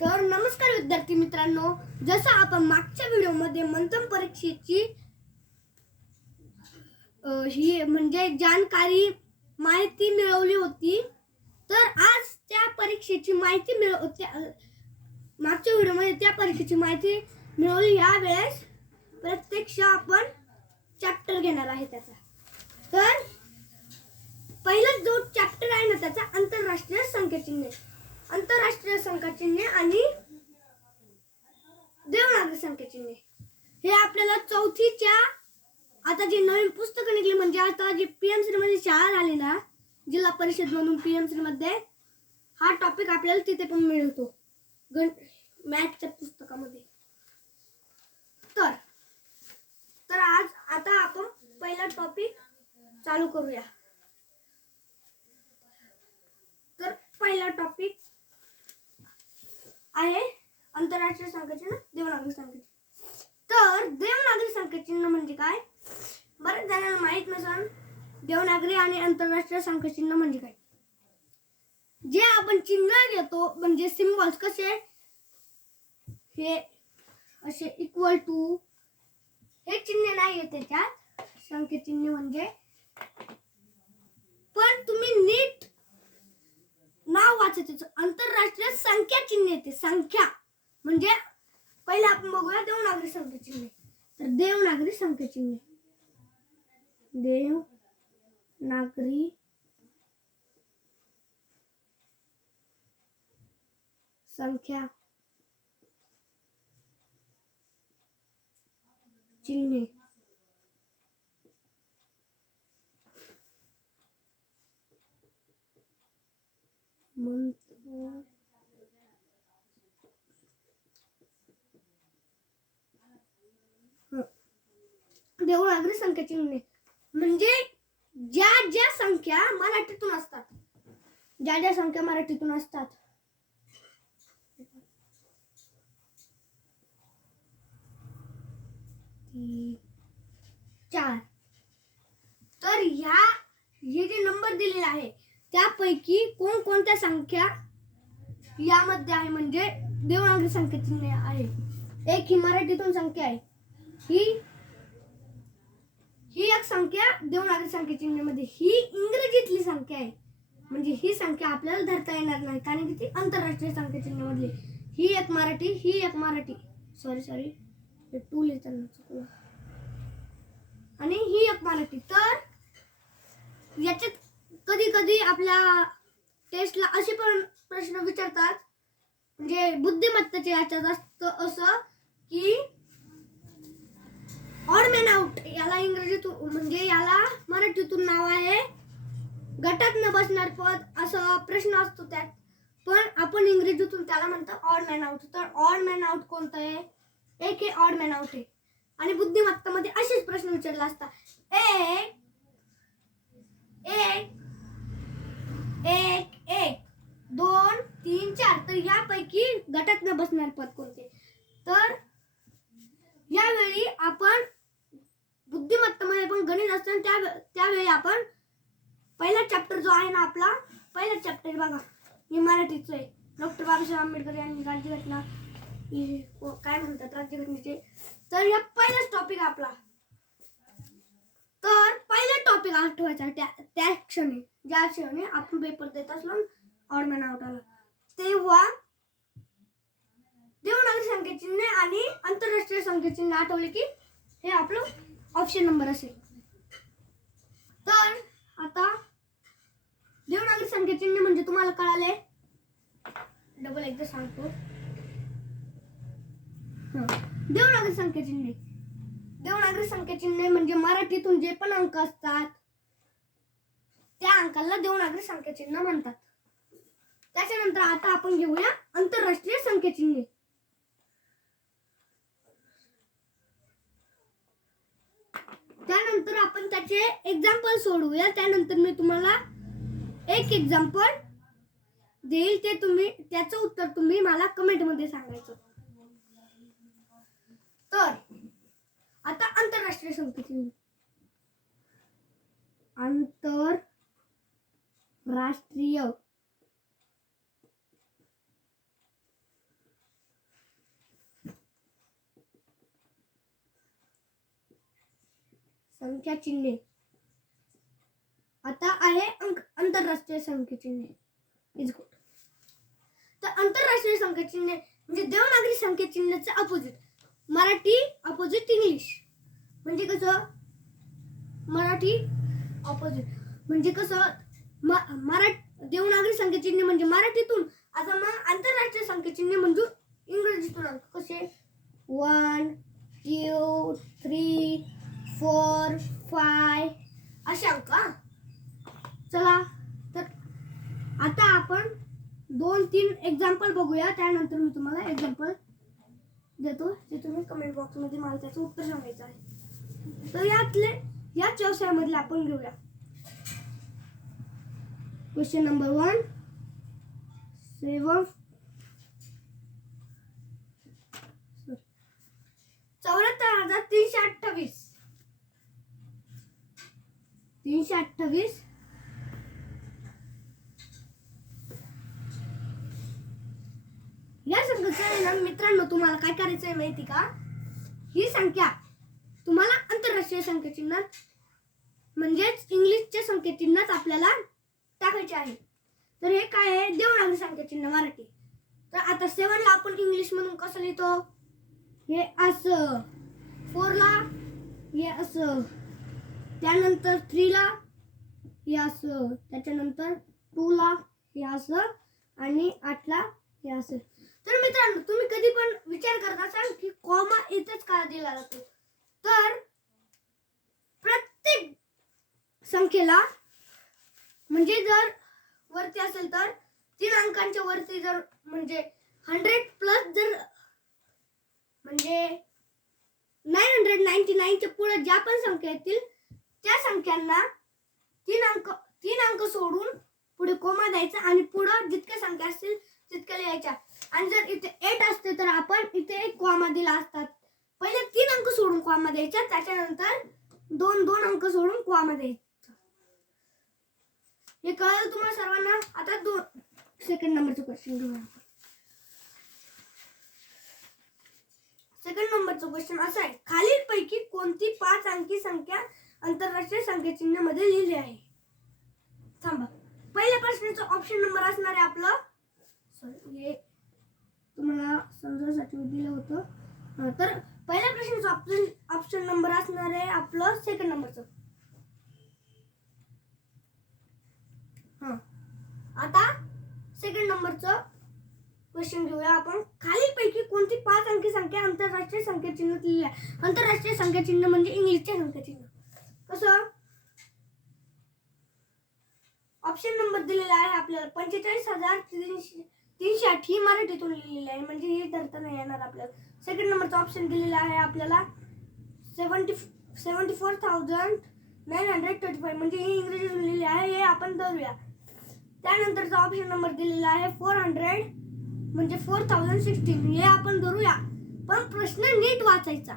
तर नमस्कार विद्यार्थी मित्रांनो, जसं आपण मागच्या व्हिडिओमध्ये मंथन परीक्षेची ही म्हणजे जानकारी माहिती मिळवली होती, तर आज त्या परीक्षेची माहिती मागच्या व्हिडिओमध्ये त्या परीक्षेची माहिती मिळवली. यावेळेस प्रत्यक्ष आपण चॅप्टर घेणार आहे त्याचा. तर पहिला जो चॅप्टर आहे ना त्याचा आंतरराष्ट्रीय संख्याचिन्हे. आंतरराष्ट्रीय संख्याचिन्हे आणि देवनागरी संख्याचिन्हे हे आपल्याला चौथीच्या आता जी नवीन पुस्तकं निघली, म्हणजे आता जी पीएमसी मध्ये शाळा झाली ना, जिल्हा परिषद म्हणून पीएमसी मध्ये हा टॉपिक आपल्याला तिथे पण मिळतो मॅथच्या पुस्तकामध्ये. तर आज आता आपण पहिला टॉपिक चालू करूया. तर पहिला टॉपिक आहे आंतरराष्ट्रीय संख्याचिन्ह, देवनागरी संख्याचिन्ह. तर देवनागरी संख्याचिन्ह म्हणजे काय, बरेच जणांना माहित नसेल. देवनागरी आणि आंतरराष्ट्रीय संख्याचिन्ह म्हणजे काय. जे आपण चिन्ह घेतो म्हणजे सिम्बॉल्स कसे, हे असे इक्वल टू, हे चिन्ह नाही आहे त्याच्यात संख्याचिन्ह म्हणजे. पण तुम्ही नीट नाव वाचायचं, आंतरराष्ट्रीय संख्याचिन्ह येते. संख्या म्हणजे पहिले आपण बघूया देवनागरी संख्याचिन्ह. तर देवनागरी संख्याचिन्ह, देवनागरी संख्या चिन्हे देवनागरी संख्याचिन्हे म्हणजे ज्या ज्या संख्या मराठीतून असतात, चार. तर हे जे नंबर दिलेले आहे त्यापैकी कोणकोणत्या संख्या यामध्ये आहे म्हणजे देवनागरी संख्याचिन्ह आहे. एक ही मराठीतून संख्या आहे, ही एक संख्या देवनागरी संख्याचिन्ह मध्ये. ही इंग्रजीतली संख्या आहे, म्हणजे ही संख्या आपल्याला धरता येणार नाही कारण की ती आंतरराष्ट्रीय संख्याचिन्ह मधली. ही एक मराठी सॉरी हे टू लिहिताना चुकलं, आणि ही एक मराठी. तर याच्यात कधी कधी आपल्या टेस्टला असे पण प्रश्न विचारतात, म्हणजे बुद्धिमत्तेचे याच्यात असतं असं की ऑड मॅन आउट, याला इंग्रजीतून म्हणजे याला मराठीतून नाव आहे गटात न बसणार पद, असा प्रश्न असतो त्यात. पण आपण इंग्रजीतून त्याला म्हणतो ऑड मॅन आउट. तर ऑड मॅन आउट कोणतं आहे, एक हे ऑड मॅन आउट आहे. आणि बुद्धिमत्तेमध्ये असेच प्रश्न विचारले असतात, एक एक एक एक 2 3 4. तर यापैकी गटात न बसणार पद कोणते. तर यावेळी आपण बुद्धिमत्तेमध्ये पण गणित असतं, त्यावेळी आपण पहिला चॅप्टर जो आहे ना आपला, पहिला चॅप्टर बघा, हे मराठीचं आहे. डॉक्टर बाबासाहेब आंबेडकर यांनी राज्यघटना काय म्हणतात राज्यघटनेचे. तर या पहिलाच टॉपिक आपला. तर पहिला टॉपिक आठवायचा त्या क्षणी, ज्या क्षणी आपण पेपर देत असलो ऑड मॅन आउट आला, तेव्हा देवनागरी संख्याचिन्ह आणि आंतरराष्ट्रीय संख्याचिन्ह आठवले की हे आपलं ऑप्शन नंबर असेल. तर आता देवनागरी संख्याचिन्ह म्हणजे तुम्हाला कळाले, डबल एकदा सांगतो. देवनागरी संख्याचिन्ह म्हणजे मराठीतून जे पण अंक असतात त्या अंकाला देवनागरी संख्याचिन्ह म्हणतात. त्याच्यानंतर आता आपण घेऊया आंतरराष्ट्रीय संख्याचिन्ह. त्यानंतर आपण त्याचे एक्झाम्पल सोडवूया. त्यानंतर मी तुम्हाला एक एक्झाम्पल देईल, ते त्याचं उत्तर तुम्ही मला कमेंट मध्ये सांगायचं. तर आता आंतरराष्ट्रीय संख्याचिन्ह. आंतरराष्ट्रीय संख्या चिन्हे. आता आहे आंतरराष्ट्रीय संख्या चिन्हे इज गुड. तर आंतरराष्ट्रीय संख्या चिन्हे म्हणजे देवनागरी संख्या चिन्हाचे अपोजिट. Marathi opposite English. म्हणजे कसं मराठी अपोजिट म्हणजे कसं देवनागरी संख्या चिन्हे म्हणजे मराठीतून. आता मग आंतरराष्ट्रीय संख्या चिन्हे म्हणजे इंग्रजीतून अंक कसे 1 2 3 4 5 असे अंक. चला तर आता आपण 2-3 एक्झाम्पल बघूया. त्यानंतर मी तुम्हाला एक्झाम्पल देतो ते तुम्ही कमेंट बॉक्समध्ये मला त्याचं उत्तर सांगायचं आहे. तर याच व्यवसायामधले आपण घेऊया. क्वेश्चन नंबर 1 74,328 328 या संख्येचा मित्रांनो तुम्हाला काय करायचं आहे माहिती का? ही संख्या तुम्हाला आंतरराष्ट्रीय संख्या चिन्हात म्हणजेच इंग्लिशच्या संख्या चिन्हात आपल्याला टाकायचे आहे. तर हे काय आहे देवनागरी संख्या चिन्ह मराठी. तर आता 7 ला आपण इंग्लिश म्हणून कसं लिहितो? हे असं. 4 ला हे असं. त्यानंतर 3 ला हे असं. त्याच्यानंतर 2 ला हे असं आणि 8 ला हे असं. तर मित्रांनो तुम्ही कधी पण विचार करत असाल की कॉमा इथेच का दिला जातो? तर प्रत्येक संख्येला म्हणजे जर वरती असेल तर 3 अंकांच्या वरती जर म्हणजे 100 प्लस जर म्हणजे 999 च्या पुढे ज्या पण संख्या येतील त्या संख्यांना 3 अंक सोडून पुढे कोमा द्यायचा आणि पुढे जितक्या संख्या असतील तितक्या लिहायच्या. आणि जर इथे 8 असते तर आपण इथे एक कॉमा दिला असतात. पहिले 3 अंक सोडून कॉमा द्यायचा, त्याच्यानंतर 2 अंक सोडून कॉमा द्यायचा. हे कळलं तुम्हाला सर्वांना? आता सेकंड नंबरचा क्वेश्चन घेऊया. सेकंड नंबरचा क्वेश्चन असा आहे, खालीलपैकी कोणती 5 अंकी संख्या आंतरराष्ट्रीय संख्या चिन्ह मध्ये लिहिली आहे? थांबा. पहिल्या प्रश्नाचा ऑप्शन नंबर असणार आहे आपलं हे तुम्हाला समजण्यासाठी दिलं होतं. तर पहिल्या प्रश्नाचा ऑप्शन नंबर असणार आहे आपलं सेकंड नंबरचं. आता सेकंड नंबरचं क्वेश्चन घेऊया आपण. खालीलपैकी कोणती 5 अंकी संख्या आंतरराष्ट्रीय संख्या चिन्हात लिहिली आहे? आंतरराष्ट्रीय संख्या चिन्ह म्हणजे इंग्लिशचे संख्या चिन्ह. कसं? ऑप्शन नंबर दिलेला आहे आपल्याला 45,308 ही मराठीतून लिहिलेली आहे म्हणजे हे धरता नाही येणार आपल्याला. सेकंड नंबरचा ऑप्शन दिलेला आहे आपल्याला 74,935 म्हणजे ही इंग्रजीतून लिहिलेली आहे, हे आपण धरूया. त्यानंतरचा ऑप्शन नंबर दिलेला आहे 400 म्हणजे 4016 हे आपण धरूया. पण प्रश्न नीट वाचायचा.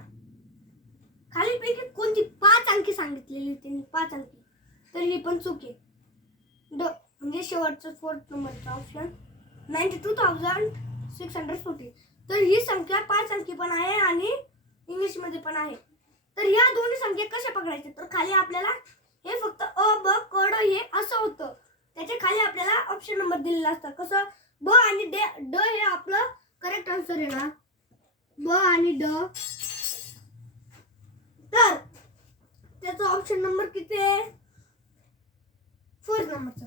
खालीलपैकी कोणती 5 अंकी सांगितलेली त्यांनी 5 अंकी, तर ही पण चूक आहे. म्हणजे शेवटचा 4th नंबरचा ऑप्शन 92,640 तर ही संख्या 5 अंकी पण आहे आणि इंग्लिश मध्ये पण आहे. तर या दोन्ही संख्या कशा पकडायच्या? तर खाली आपल्याला हे फक्त अ ब क ड हे असं होतं, त्याच्या खाली आपल्याला ऑप्शन नंबर दिलेला असतं. कसं? ब आणि ड हे आपलं करेक्ट आन्सर आहे ना, ब आणि ड. तर त्याचा ऑप्शन नंबर किती आहे? 4th नंबरचा.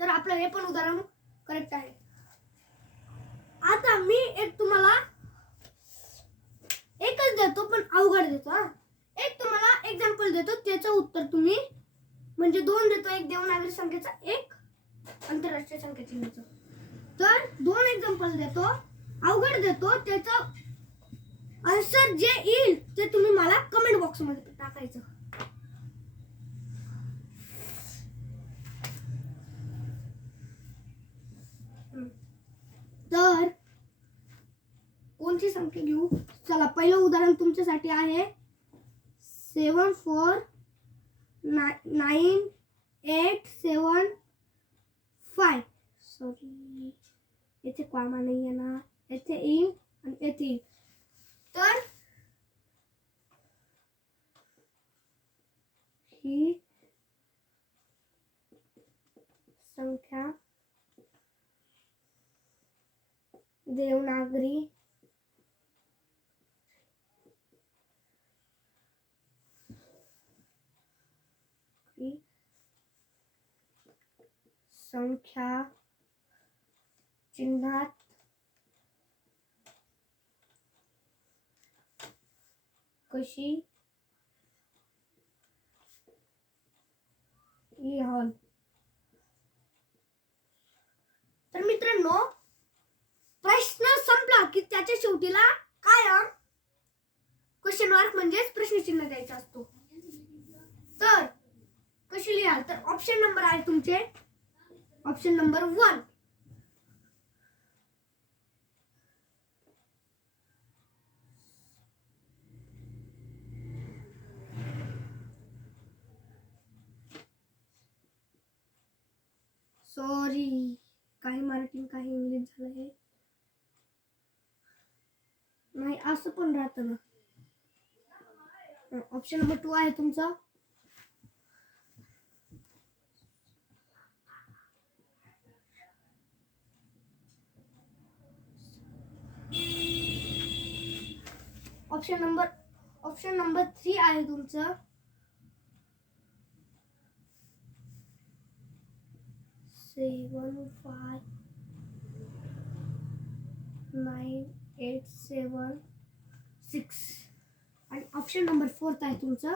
तर आपलं हे पण उदाहरण करेक्ट आहे. आता मी एक तुम्हाला एकच देतो पण अवघड देतो. एक तुम्हाला एक्झाम्पल देतो, त्याचं उत्तर तुम्ही म्हणजे 2 देतो, एक देवनागरी संख्येचा एक आंतरराष्ट्रीय संख्या चिन्हाचा. तर 2 एक्झाम्पल देतो, अवघड देतो, त्याचं आन्सर जे येईल ते तुम्ही मला कमेंट बॉक्स मध्ये टाकायचं. तर कोणती संख्या घेऊ? चला पहिलं उदाहरण तुमच्यासाठी आहे 749875. सॉरी इथे कॉमा नाही आहे ना, इथे येईल आणि इथे येईल. तर ही संख्या देवनागरी संख्या चिन्हात कशी लिहाल. तर मित्रांनो, प्रश्न संपला की त्याच्या शेवटीला कायम क्वेश्चन मार्क म्हणजेच प्रश्नचिन्ह द्यायचा असतो. तर कशी लिहाल, तर ऑप्शन नंबर आहे तुमचे ऑप्शन नंबर 1. सॉरी, काही मराठी काही इंग्लिश झालं आहे. नाही असं पण राहतं ना. ऑप्शन नंबर 2 आहे तुमचा. ऑप्शन नंबर 3 आहे तुमचं. 7 5 9 8 7 6 आणि ऑप्शन नंबर 4 आहे तुमचं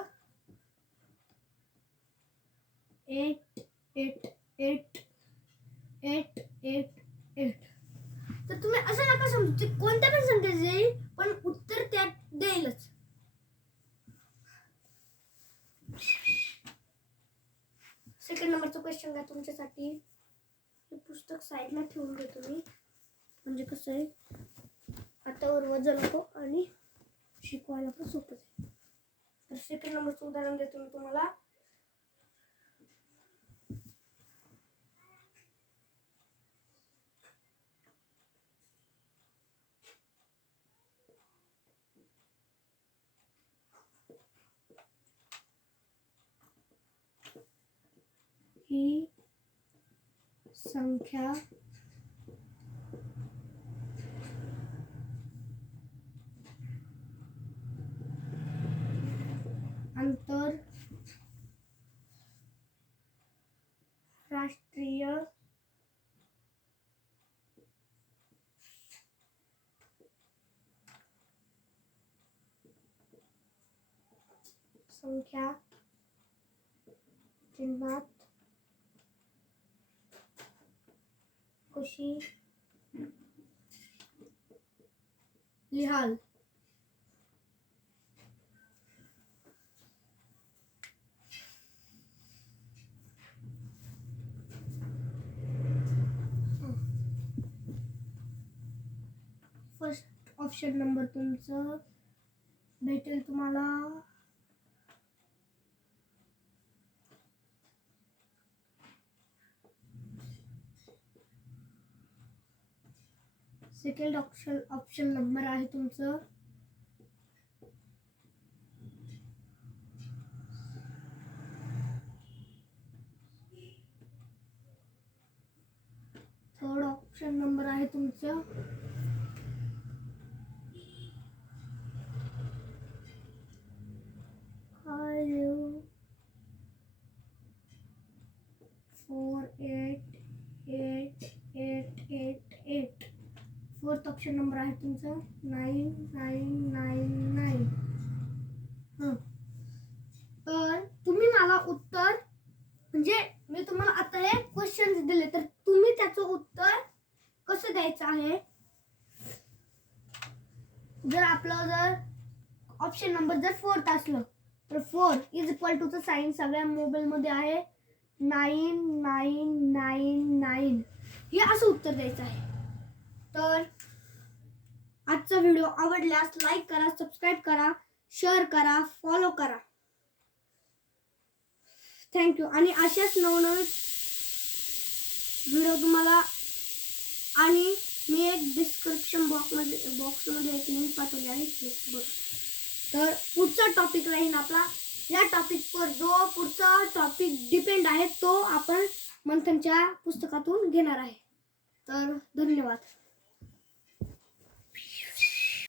8 8 8 8 8 8. तर तुम्ही असं नका समजू कोणत्या पण संख्या येईल पण उत्तर त्यात देईलच. सेकंड नंबरचा क्वेश्चन आहे तुमच्यासाठी. हे पुस्तक साईडला ठेवून घेतो मी, म्हणजे कसं आहे हातावर वजन नको आणि शिकवायला पण सोपं आहे. तर सेकंड नंबरचं उदाहरण देतो मी तुम्हाला. ही संख्या आंतरराष्ट्रीय संख्या चिन्हात कशी लिहाल. फर्स्ट ऑप्शन नंबर तुमचं भेटेल तुम्हाला सेकंड ऑप्शन नंबर आहे तुमचं थर्ड ऑप्शन नंबर आहे तुमचं फोर्थ ऑप्शन नंबर आहे तुमचं 9999. तर तुम्ही मला उत्तर म्हणजे मी तुम्हाला आता हे क्वेश्चन्स दिले तर तुम्ही त्याचं उत्तर कसं द्यायचं आहे. जर आपलं जर ऑप्शन नंबर जर 4th असलं तर 4 इज इक्वल टू चं साइन सगळ्या मोबाईल मध्ये आहे 9999. हे असं उत्तर द्यायचं आहे. तर आजचा व्हिडिओ आवडल्यास लाईक करा, सबस्क्राईब करा, शेअर करा, फॉलो करा. थँक्यू. आणि अशाच नवनवीन व्हिडिओ तुम्हाला आणि मी एक डिस्क्रिप्शन बॉक्समध्ये एक लिंक पाठवली आहे, क्लिक बघा. तर पुढचा टॉपिक राहील आपला या टॉपिकवर जो पुढचा टॉपिक डिपेंड आहे तो आपण मंथनच्या पुस्तकातून घेणार आहे. तर धन्यवाद.